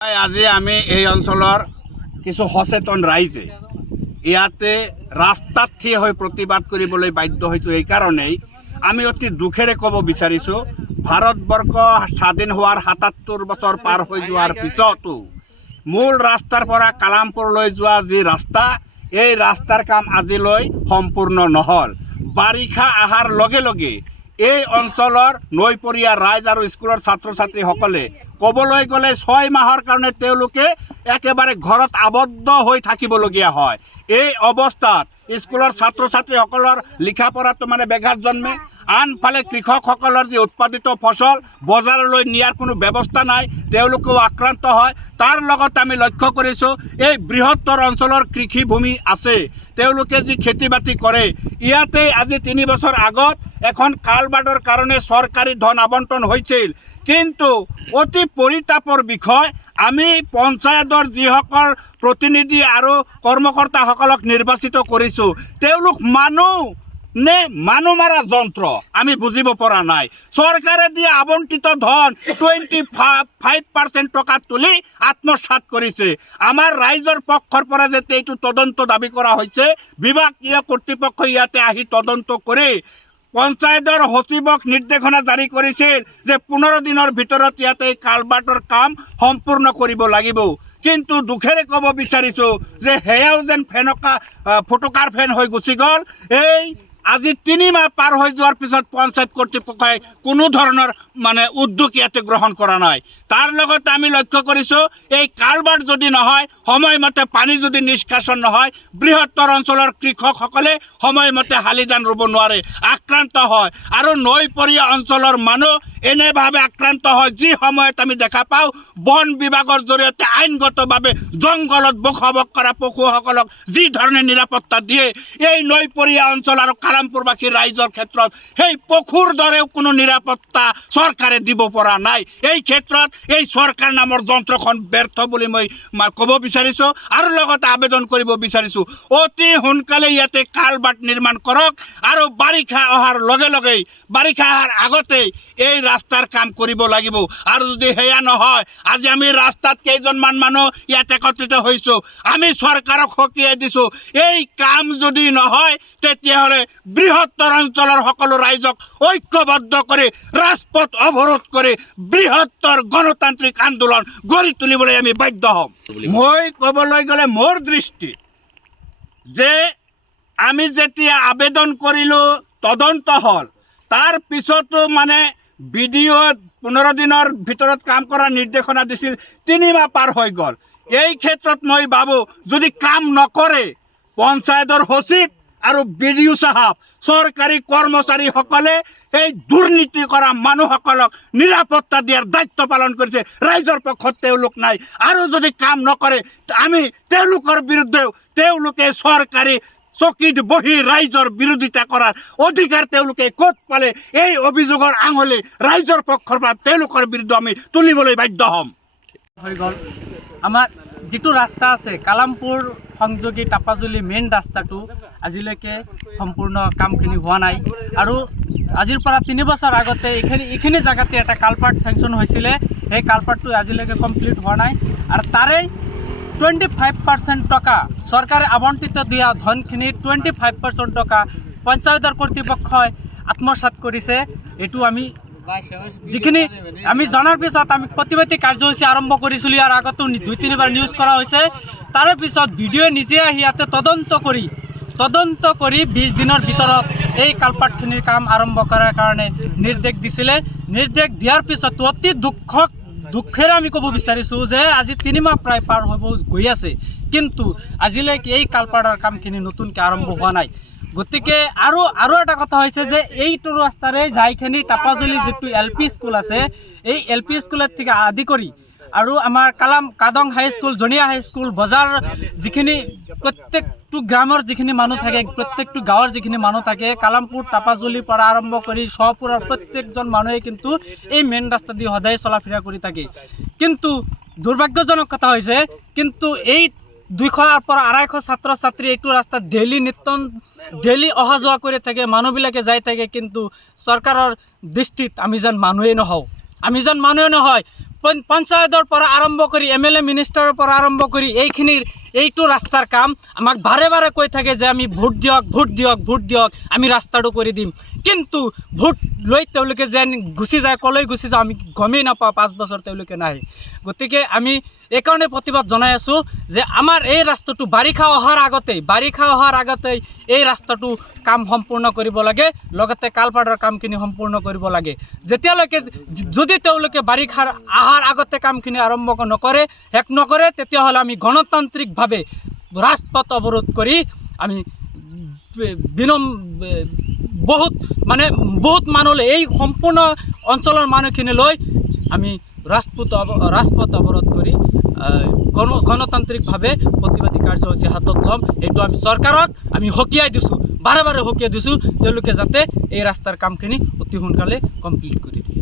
আজি আমি এই অঞ্চলৰ কিছু সচেতন ৰাইজে ইয়াতে ৰাস্তাত থিয় হৈ প্ৰতিবাদ কৰিবলৈ বাধ্য হৈছোঁ। এইকাৰণেই আমি অতি দুখেৰে ক'ব বিচাৰিছোঁ, ভাৰতবৰ্ষ স্বাধীন হোৱাৰ ৭৭ বছৰ পাৰ হৈ যোৱাৰ পিছতো মূল ৰাস্তাৰ পৰা কালামপুৰলৈ যোৱা যি ৰাস্তা, এই ৰাস্তাৰ কাম আজিলৈ সম্পূৰ্ণ নহ'ল। বাৰিষা অহাৰ লগে লগে এই অঞ্চলৰ নৈপৰীয়া ৰাইজ আৰু স্কুলৰ ছাত্ৰ ছাত্ৰীসকলে ক'বলৈ গ'লে 6 মাহৰ কাৰণে তেওঁলোকে একেবাৰে ঘৰত আবদ্ধ হৈ থাকিবলগীয়া হয়। এই অৱস্থাত স্কুলৰ ছাত্ৰ ছাত্ৰীসকলৰ লিখা পঢ়াটো ব্যাঘাত জন্মে। আনফালে কৃষকসকলৰ যি উৎপাদিত ফচল বজাৰলৈ নিয়াৰ কোনো ব্যৱস্থা নাই, তেওঁলোকেও আক্ৰান্ত হয়। তাৰ লগত আমি লক্ষ্য কৰিছোঁ, এই বৃহত্তৰ অঞ্চলৰ কৃষিভূমি আছে, তেওঁলোকে যি খেতি বাতি কৰে, ইয়াতে আজি 3 বছৰ আগত এখন কালভাৰ্টৰ কাৰণে চৰকাৰী ধন আবণ্টন হৈছিল। কিন্তু অতি পৰিতাপৰ বিষয়, আমি পঞ্চায়তৰ যিসকল প্ৰতিনিধি আৰু কৰ্মকৰ্তাসকলক নিৰ্বাচিত কৰিছোঁ, তেওঁলোক মানুহ মাৰা যন্ত্ৰ আমি বুজিব পৰা নাই। চৰকাৰে দিয়া আবণ্টিত ধন 25% টকা তুলি আত্মসাৎ কৰিছে। আমাৰ ৰাইজৰ পক্ষৰ পৰা যেতিয়া এইটো তদন্ত দাবী কৰা হৈছে, বিভাগীয় কৰ্তৃপক্ষই ইয়াতে আহি তদন্ত কৰি পঞ্চায়তৰ সচিবক নিৰ্দেশনা জাৰি কৰিছিল যে 15 দিনৰ ভিতৰত ইয়াতে কালভাৰ্টৰ কাম সম্পূৰ্ণ কৰিব লাগিব। কিন্তু দুখেৰে ক'ব বিচাৰিছোঁ যে সেয়াও যেন ফটকাৰ ফেন হৈ গুচি গ'ল। এই আজি 3 মাহ পাৰ হৈ যোৱাৰ পিছত পঞ্চায়ত কৰ্তৃপক্ষই কোনো ধৰণৰ উদ্যোগ ইয়াতে গ্ৰহণ কৰা নাই। তাৰ লগতে আমি লক্ষ্য কৰিছোঁ, এই কালভাৰ্ট যদি নহয়, সময়মতে পানী যদি নিষ্কাশন নহয়, বৃহত্তৰ অঞ্চলৰ কৃষকসকলে সময়মতে শালি ধান ৰুব নোৱাৰে, আক্ৰান্ত হয়। আৰু নৈপৰীয়া অঞ্চলৰ মানুহ এনেভাৱে আক্ৰান্ত হয়, যি সময়ত আমি দেখা পাওঁ বন বিভাগৰ জৰিয়তে আইনগতভাৱে জংঘলত বসবাস কৰা পশুসকলক যি ধৰণে নিৰাপত্তা দিয়ে, এই নৈপৰীয়া অঞ্চল আৰু কালামপুৰবাসী ৰাইজৰ ক্ষেত্ৰত সেই পশুৰ দৰেও কোনো নিৰাপত্তা চৰকাৰে দিব পৰা নাই। এই ক্ষেত্ৰত এই চৰকাৰ নামৰ যন্ত্ৰখন ব্যৰ্থ বুলি মই ক'ব বিচাৰিছোঁ আৰু লগতে আবেদন কৰিব বিচাৰিছোঁ, অতি সোনকালে ইয়াতে কালভাৰ্ট নিৰ্মাণ কৰক আৰু বাৰিষা অহাৰ লগে লগেই, বাৰিষা অহাৰ আগতেই এই ৰাস্তাৰ কাম কৰিব লাগিব। আৰু যদি সেয়া নহয়, আজি আমি ৰাস্তাত কেইজনমান মানুহ ইয়াত একত্ৰিত হৈছোঁ, আমি চৰকাৰক সকীয়াই দিছোঁ, এই কাম যদি নহয় তেতিয়াহ'লে বৃহত্তৰ অঞ্চলৰ সকলো ৰাইজক ঐক্যবদ্ধ কৰি ৰাজপথ অৱৰোধ কৰি বৃহত্তৰ গণতান্ত্ৰিক আন্দোলন গঢ়ি তুলিবলৈ আমি বাধ্য হ'ম। মই ক'বলৈ গ'লে মোৰ দৃষ্টি যে আমি যেতিয়া আবেদন কৰিলোঁ, তদন্ত হ'ল, তাৰ পিছতো বিডিঅ'ত 15 দিনৰ ভিতৰত কাম কৰাৰ নিৰ্দেশনা দিছিল, 3 মাহ পাৰ হৈ গ'ল। এই ক্ষেত্ৰত মই ভাবোঁ, যদি কাম নকৰে পঞ্চায়তৰ সচিব আৰু বিডিঅ' চাহাব, চৰকাৰী কৰ্মচাৰীসকলে এই দুৰ্নীতি কৰা মানুহসকলক নিৰাপত্তা দিয়াৰ দায়িত্ব পালন কৰিছে, ৰাইজৰ পক্ষত তেওঁলোক নাই। আৰু যদি কাম নকৰে, আমি তেওঁলোকৰ বিৰুদ্ধেও তেওঁলোকে চৰকাৰী চকীত বহি ৰাইজৰ বিৰোধিতা কৰাৰ অধিকাৰ তেওঁলোকে ক'ত পালে, এই অভিযোগৰ আঙুলি ৰাইজৰ পক্ষৰ পৰা তেওঁলোকৰ বিৰুদ্ধে আমি তুলিবলৈ বাধ্য হ'ম। হৈ গ'ল আমাৰ যিটো ৰাস্তা আছে কালামপুৰ সংযোগী টাপাজুলি মেইন ৰাস্তাটো আজিলৈকে সম্পূৰ্ণ কামখিনি হোৱা নাই। আৰু আজিৰ পৰা 3 বছৰ আগতে এইখিনি জেগাতে এটা কালভাৰ্ট চেংচন হৈছিলে, সেই কালভাৰ্টটো আজিলৈকে কমপ্লিট হোৱা নাই। আৰু তাৰে 25% টকা চৰকাৰে আবণ্টিত দিয়া ধনখিনি 25% টকা পঞ্চায়তৰ কৰ্তৃপক্ষই আত্মসাৎ কৰিছে। এইটো যিখিনি আমি জনাৰ পিছত আমি প্ৰতিবাদী কাৰ্যসূচী আৰম্ভ কৰিছিলোঁ। ইয়াৰ আগতো 2-3 বাৰ নিউজ কৰা হৈছে। তাৰে পিছত ভিডিঅ' নিজে আহি ইয়াতে তদন্ত কৰি 20 দিনৰ ভিতৰত এই কালভাৰ্টখিনিৰ কাম আৰম্ভ কৰাৰ কাৰণে নিৰ্দেশ দিছিলে। নিৰ্দেশ দিয়াৰ পিছতো অতি দুখেৰে আমি ক'ব বিচাৰিছোঁ যে আজি 3 মাহ প্ৰায় পাৰ হ'ব গৈ আছে, কিন্তু আজিলৈকে এই কালভাৰ্টৰ কামখিনি নতুনকৈ আৰম্ভ হোৱা নাই। গতিকে আৰু এটা কথা হৈছে যে এইটো ৰাস্তাৰে যাইখিনি টাপাজুলি যিটো LP স্কুল আছে, এই LP স্কুলৰ থেকে আদি কৰি আৰু আমাৰ কাদং হাইস্কুল, জনিয়া হাইস্কুল, বজাৰ, যিখিনি প্ৰত্যেকটো গ্ৰামৰ যিখিনি মানুহ থাকে, প্ৰত্যেকটো গাঁৱৰ যিখিনি মানুহ থাকে, কালামপুৰ টাপাজুলিৰ পৰা আৰম্ভ কৰি শহপুৰৰ প্ৰত্যেকজন মানুহে কিন্তু এই মেইন ৰাস্তা দি সদায় চলা ফিৰা কৰি থাকে। কিন্তু দুৰ্ভাগ্যজনক কথা হৈছে, কিন্তু এই 200 পৰা 250 ছাত্ৰ ছাত্ৰী এইটো ৰাস্তাত ডেইলি অহা যোৱা কৰি থাকে, মানুহবিলাকে যাই থাকে। কিন্তু চৰকাৰৰ দৃষ্টিত আমি যেন মানুহেই নহয়, পঞ্চায়তৰ পৰা আৰম্ভ কৰি MLA মিনিষ্টাৰৰ পৰা আৰম্ভ কৰি এইটো ৰাস্তাৰ কাম আমাক বাৰে বাৰে কৈ থাকে যে আমি ভোট দিয়ক আমি ৰাস্তাটো কৰি দিম, কিন্তু ভোট লৈ তেওঁলোকে যেন গুচি যায়, কলৈ গুচি যায় আমি গমেই নাপাওঁ। 5 বছৰ তেওঁলোকে নাহে। গতিকে আমি এইকাৰণে প্ৰতিবাদ জনাই আছোঁ যে আমাৰ এই ৰাস্তাটো বাৰিষা অহাৰ আগতেই এই ৰাস্তাটো কাম সম্পূৰ্ণ কৰিব লাগে, লগতে কালভাৰ্টৰ কামখিনি সম্পূৰ্ণ কৰিব লাগে। যেতিয়ালৈকে যদি তেওঁলোকে বাৰিষাৰ অহাৰ আগতে কামখিনি আৰম্ভ শেষ নকৰে, তেতিয়াহ'লে আমি গণতান্ত্ৰিকভাৱে ৰাজপথ অৱৰোধ কৰি আমি বহুত মানুহলৈ এই সম্পূৰ্ণ অঞ্চলৰ মানুহখিনি লৈ আমি ৰাজপথ অৱৰোধ কৰি গণতান্ত্ৰিকভাৱে প্ৰতিবাদী কাৰ্যসূচী হাতত ল'ম। এইটো আমি চৰকাৰক আমি সকীয়াই দিছোঁ, বাৰে বাৰে সকীয়াই দিছোঁ, তেওঁলোকে যাতে এই ৰাস্তাৰ কামখিনি অতি সোনকালে কমপ্লিট কৰি দিয়ে।